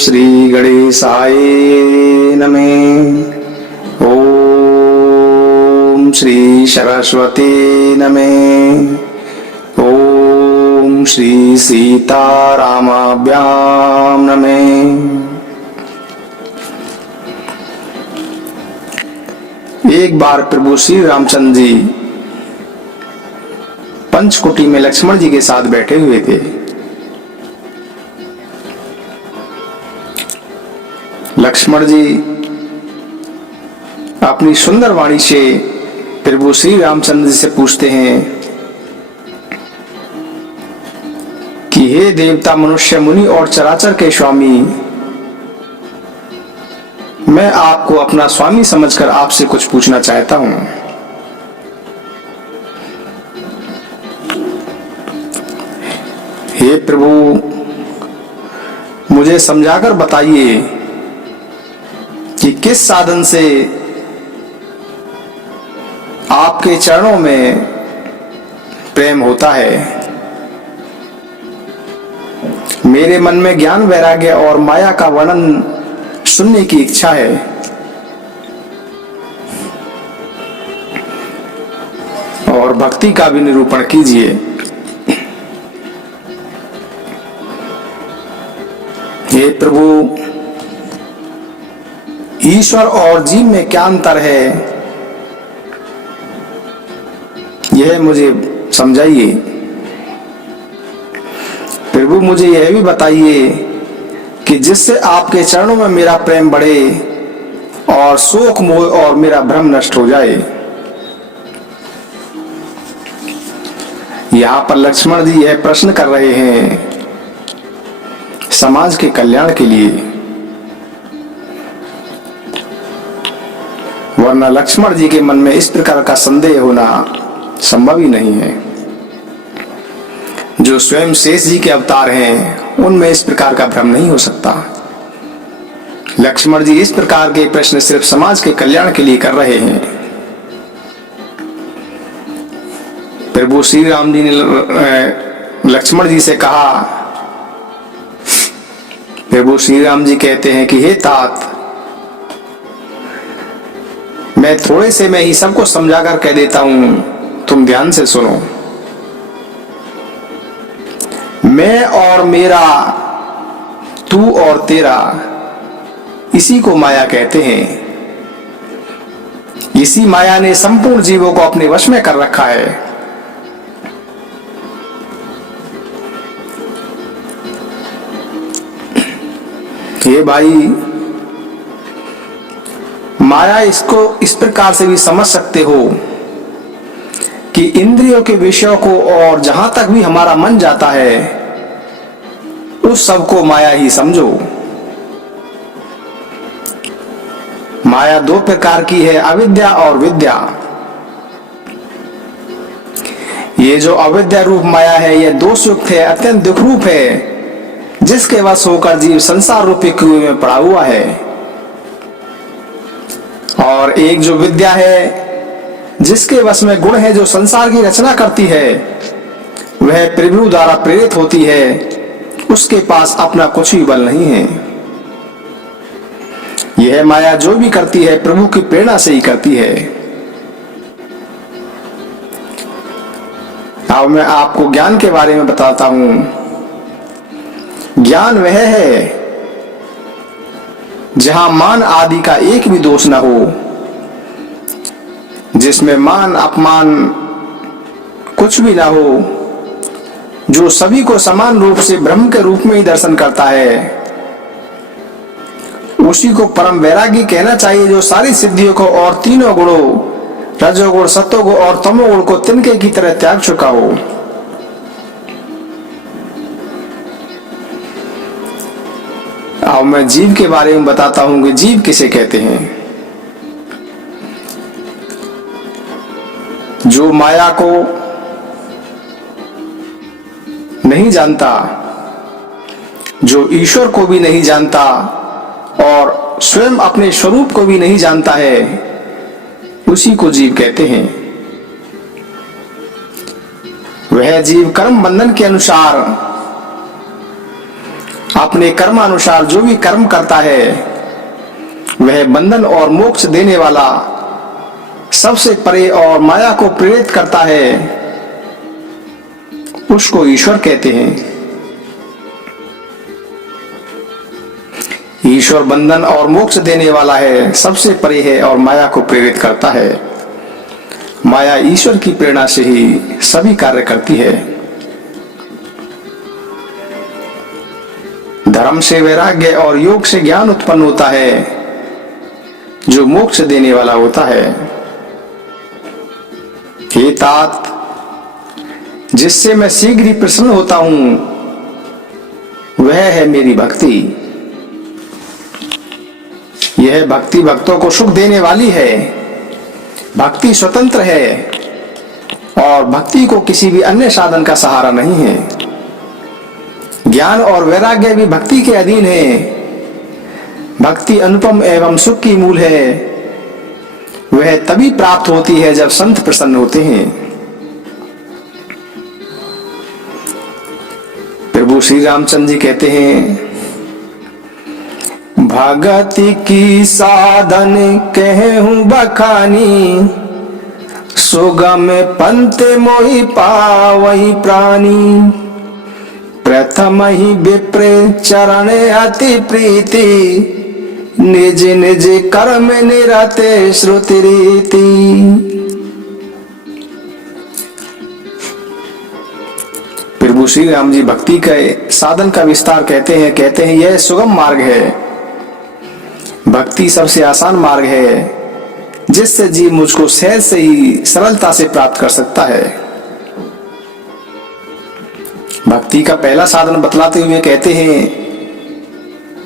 श्री गणेशाय नमः। ओम श्री सरस्वती नमः। ओम श्री सीतारामाभ्याम नमः। एक बार प्रभु श्री रामचंद्र जी पंचकुटी में लक्ष्मण जी के साथ बैठे हुए थे। लक्ष्मण जी अपनी सुंदर वाणी से प्रभु श्री रामचंद्र जी से पूछते हैं कि हे देवता, मनुष्य, मुनि और चराचर के स्वामी, मैं आपको अपना स्वामी समझकर आपसे कुछ पूछना चाहता हूं। हे प्रभु, मुझे समझाकर बताइए कि किस साधन से आपके चरणों में प्रेम होता है। मेरे मन में ज्ञान, वैराग्य और माया का वर्णन सुनने की इच्छा है। और भक्ति का भी निरूपण कीजिए। हे प्रभु, ईश्वर और जीव में क्या अंतर है, यह मुझे समझाइए। प्रभु, मुझे यह भी बताइए कि जिससे आपके चरणों में मेरा प्रेम बढ़े और शोक, मोह और मेरा भ्रम नष्ट हो जाए। यहां पर लक्ष्मण जी यह प्रश्न कर रहे हैं समाज के कल्याण के लिए, वरना लक्ष्मण जी के मन में इस प्रकार का संदेह होना संभव ही नहीं है। जो स्वयं शेष जी के अवतार हैं, उनमें इस प्रकार का भ्रम नहीं हो सकता। लक्ष्मण जी इस प्रकार के प्रश्न सिर्फ समाज के कल्याण के लिए कर रहे हैं। प्रभु श्री राम जी ने लक्ष्मण जी से कहा। प्रभु श्री राम जी कहते हैं कि हे तात, मैं थोड़े से में ही सबको समझाकर कह देता हूं, तुम ध्यान से सुनो। मैं और मेरा, तू और तेरा, इसी को माया कहते हैं। इसी माया ने संपूर्ण जीवों को अपने वश में कर रखा है। हे भाई, माया इसको इस प्रकार से भी समझ सकते हो कि इंद्रियों के विषयों को और जहां तक भी हमारा मन जाता है, उस सब को माया ही समझो। माया दो प्रकार की है, अविद्या और विद्या। ये जो अविद्या रूप माया है, यह दोषयुक्त है, अत्यंत दुख रूप है, जिसके वश होकर जीव संसार रूपी कुएं में पड़ा हुआ है। और एक जो विद्या है, जिसके वश में गुण है, जो संसार की रचना करती है, वह प्रभु द्वारा प्रेरित होती है। उसके पास अपना कुछ भी बल नहीं है। यह माया जो भी करती है, प्रभु की प्रेरणा से ही करती है। अब मैं आपको ज्ञान के बारे में बताता हूं। ज्ञान वह है जहां मान आदि का एक भी दोष न हो, जिसमें मान, अपमान कुछ भी ना हो, जो सभी को समान रूप से ब्रह्म के रूप में ही दर्शन करता है। उसी को परम वैरागी कहना चाहिए, जो सारी सिद्धियों को और तीनों गुणों, रजोगुण, सत्वगुण और तमोगुण को तिनके की तरह त्याग चुका हो। अब मैं जीव के बारे में बताता हूं कि जीव किसे कहते हैं। जो माया को नहीं जानता, जो ईश्वर को भी नहीं जानता और स्वयं अपने स्वरूप को भी नहीं जानता है, उसी को जीव कहते हैं। वह जीव कर्म बंधन के अनुसार अपने कर्मानुसार जो भी कर्म करता है वह बंधन और मोक्ष देने वाला, सबसे परे और माया को प्रेरित करता है, उसको ईश्वर कहते हैं। ईश्वर बंधन और मोक्ष देने वाला है, सबसे परे है और माया को प्रेरित करता है। माया ईश्वर की प्रेरणा से ही सभी कार्य करती है। धर्म से वैराग्य और योग से ज्ञान उत्पन्न होता है जो मोक्ष देने वाला होता है। हे तात, जिससे मैं शीघ्र ही प्रसन्न होता हूं वह है मेरी भक्ति। यह भक्ति भक्तों को सुख देने वाली है। भक्ति स्वतंत्र है और भक्ति को किसी भी अन्य साधन का सहारा नहीं है। ज्ञान और वैराग्य भी भक्ति के अधीन है। भक्ति अनुपम एवं सुख की मूल है। वह तभी प्राप्त होती है जब संत प्रसन्न होते हैं। प्रभु श्री रामचंद्र जी कहते हैं, भगति की साधन कहूं बखानी, सुगम पंथ मोहि पावहि प्राणी। प्रथम ही विप्र चरण अति प्रीति, निज निज कर्म निरते श्रुति रीति। प्रभु श्री राम जी भक्ति के साधन का विस्तार कहते हैं यह सुगम मार्ग है। भक्ति सबसे आसान मार्ग है जिससे जीव मुझको सहज से ही सरलता से प्राप्त कर सकता है। भक्ति का पहला साधन बतलाते हुए कहते हैं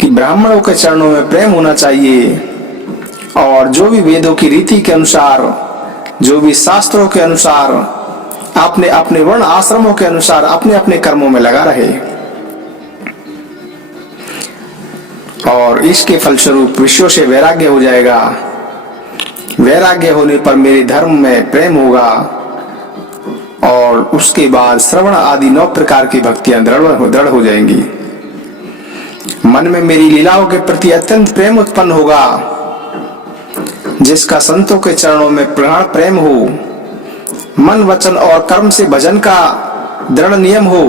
कि ब्राह्मणों के चरणों में प्रेम होना चाहिए और जो भी वेदों की रीति के अनुसार, जो भी शास्त्रों के अनुसार, अपने अपने वर्ण आश्रमों के अनुसार अपने अपने कर्मों में लगा रहे और इसके फलस्वरूप विश्व से वैराग्य हो जाएगा। वैराग्य होने पर मेरे धर्म में प्रेम होगा और उसके बाद श्रवण आदि 9 प्रकार की भक्तियां दृढ़ हो जाएंगी। मन में मेरी लीलाओं के प्रति अत्यंत प्रेम उत्पन्न होगा। जिसका संतों के चरणों में प्रगाढ़ प्रेम हो, मन वचन और कर्म से भजन का दृढ़ नियम हो,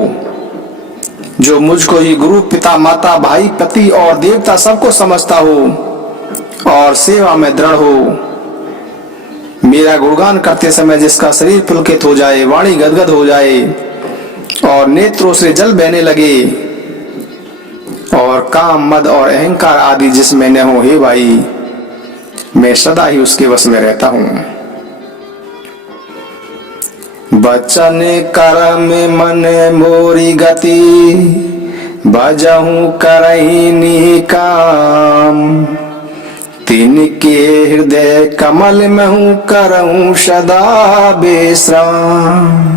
जो मुझको ही गुरु पिता माता भाई पति और देवता सबको समझता हो और सेवा में दृढ़ हो। मेरा गुणगान करते समय जिसका शरीर पुलकित हो जाए, वाणी गदगद हो जाए और नेत्रों से जल बहने लगे और काम मद और अहंकार आदि जिसमें न हो, हे भाई मैं सदा ही उसके वश में रहता हूं। बचन कर्म मन मोरी गति, बजहूं करही निकाम। तिनके हृदय कमल में हूं करहूं सदा विश्राम।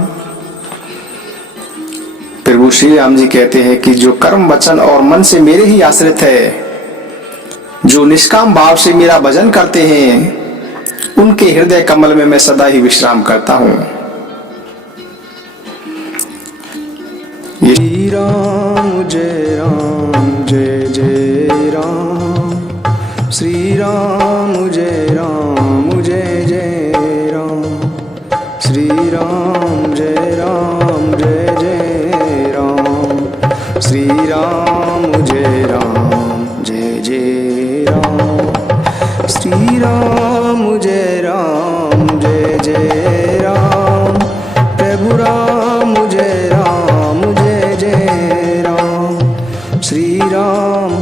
प्रभु श्री राम जी कहते हैं कि जो कर्म वचन और मन से मेरे ही आश्रित है, जो निष्काम भाव से मेरा भजन करते हैं, उनके हृदय कमल में मैं सदा ही विश्राम करता हूं। श्री राम जय जय राम। श्री राम जय जय राम। श्री राम जय जय राम। श्री राम जय जय राम। श्री राम जय जय राम। प्रभु राम जय जय राम। श्री राम